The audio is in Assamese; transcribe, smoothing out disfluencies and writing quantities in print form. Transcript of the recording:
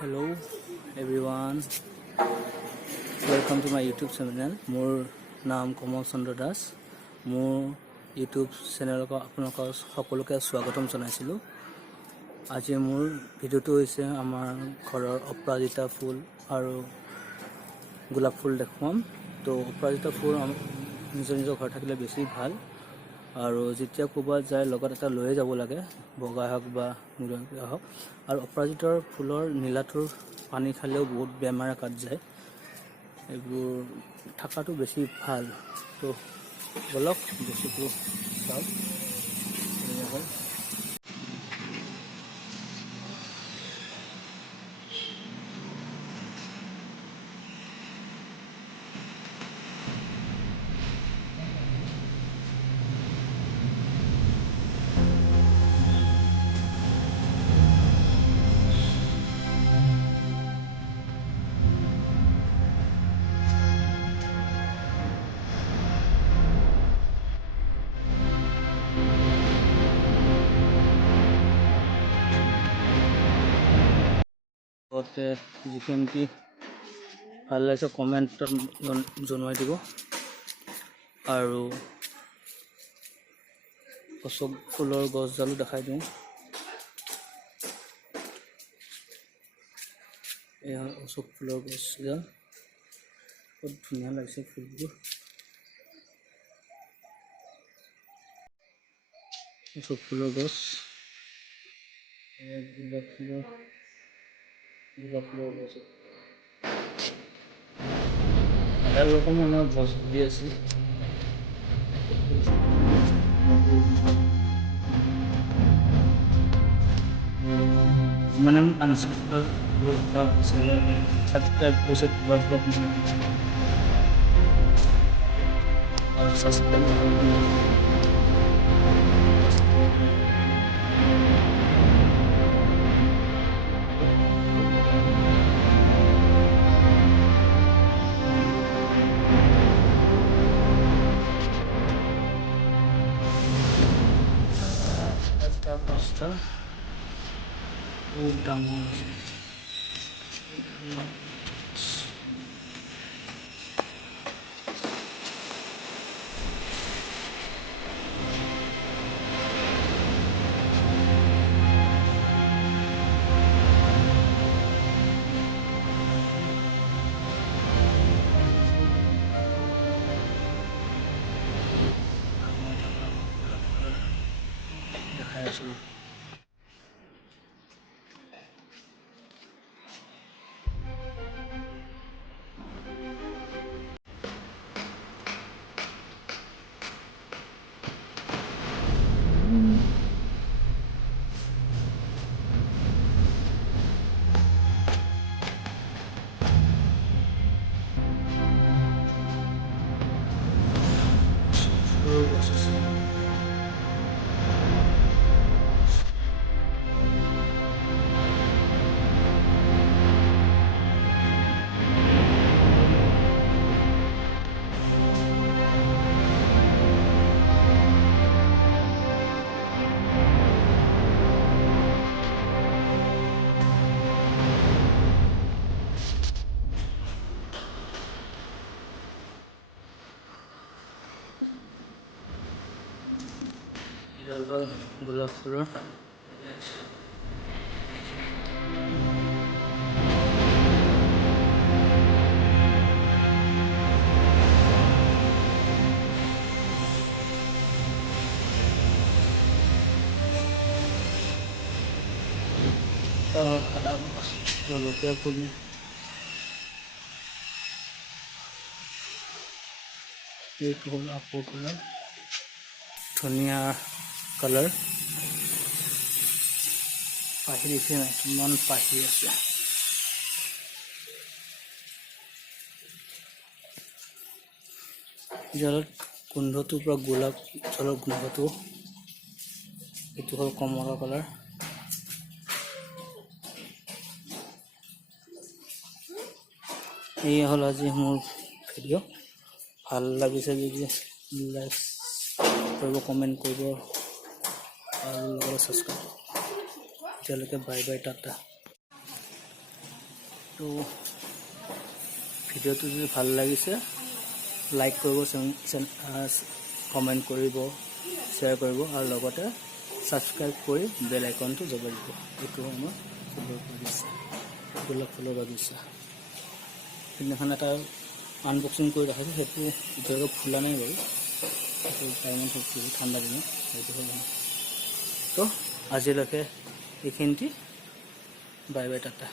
Hello everyone, welcome to my YouTube channel. মোৰ নাম কমল চন্দ্ৰ দাস। মোৰ YouTube চেনেলক আপোনালোকক সকলোকে স্বাগতম জনাইছিলোঁ। আজি মোৰ ভিডিঅ'টো হৈছে আমাৰ ঘৰৰ অপৰাজিতা ফুল আৰু গোলাপ ফুল দেখুৱাম। তো অপৰাজিতা ফুল নিজৰ ঘৰত থাকিলে বেছি ভাল আৰু যেতিয়া ক'ৰবাত যায় লগত এটা লৈয়ে যাব লাগে, বগা হওক বা নীলা হওক। আৰু অপৰাজিতাৰ ফুলৰ নীলাটোৰ পানী খালেও বহুত বেমাৰ কাট যায়, এইবোৰ থকাটো বেছি ভাল। তো বলক বস্তুটো চাওক। যিখিনি ভাল লাগিছে কমেণ্টত জনাই দিব। আৰু অশোক ফুলৰ গছডালো দেখাই দিওঁ। এয়া অশোক ফুলৰ গছডাল বহুত ধুনীয়া লাগিছে ফুলবোৰ। অশোক ফুলৰ গছ, গোলাপ ফুলৰ গছ, আৰু ৰকমৰ গছ দি আছে। মানে সাবস্ক্ৰাইব কৰছে অবস্থা খুব ডাঙৰ আছে। দেখাই আছোঁ। গোলাপ ফুলৰ জলকীয়া ফুল, এইটো হ'ল আপো কালাৰ, ধুনীয়া কালাৰ। পাহি দিছে নাই, কিমান পাহি আছে। জলত গোন্ধটোৰ পৰা গোলাপ জলৰ গোন্ধটো, এইটো হ'ল কমলা কালাৰ। এই হ'ল আজি মোৰ ভিডিঅ'। ভাল লাগিছে যদি লাইক কৰিব, কমেণ্ট কৰিব আৰু লগতে ছাবস্ক্ৰাইব। এতিয়ালৈকে বাই বাই, টাটা। তো ভিডিঅ'টো যদি ভাল লাগিছে লাইক কৰিব, কমেণ্ট কৰিব, শ্বেয়াৰ কৰিব আৰু লগতে ছাবস্ক্ৰাইব কৰি বেল আইকনটো দবাই দিব। এইটো আমাৰ ফুলৰ বাগিচা, গোলাপ ফুলৰ বাগিচা। সেইদিনাখন এটা আনবক্সিং কৰি ৰাখিছোঁ, সেইটো এতিয়ালৈকে ফুলা নাই বাৰু, সেইটো টাইমত হৈছে ঠাণ্ডা দিনত, সেইটো হ'ল। তো আজিলৈকে এইখিনিতে, বাই বাই, টাটা।